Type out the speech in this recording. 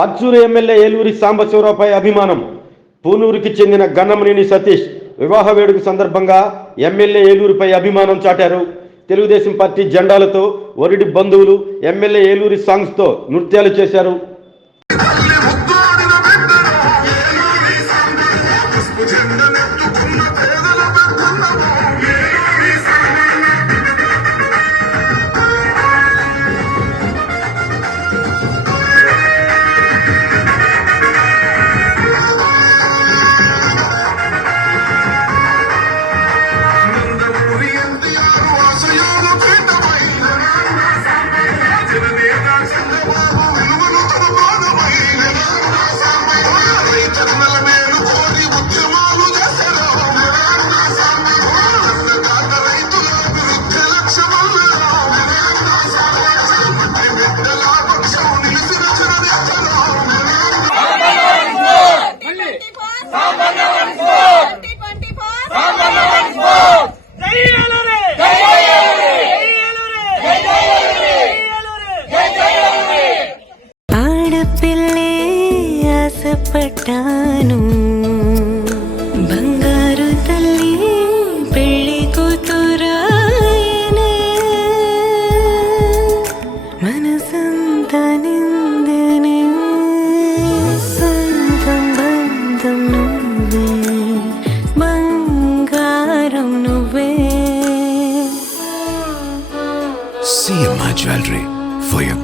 Pachuru MLA Eluri సాంబశివరావుపై అభిమానం. పూనూరుకి చెందిన గన్నమనేని సతీష్ వివాహ వేడుక సందర్భంగా ఎమ్మెల్యే ఏలూరుపై అభిమానం చాటారు. తెలుగుదేశం పార్టీ జెండాలతో ఒరిడి బంధువులు ఎమ్మెల్యే ఏలూరి సాంగ్స్తో నృత్యాలు చేశారు. పట్టాను. బంగారు తల్లి పెళ్ళి కూతురాయనే మనసంత నిందనే. సొంతం బంధం నువ్వే. బంగారం నువ్వే. See my jewelry for your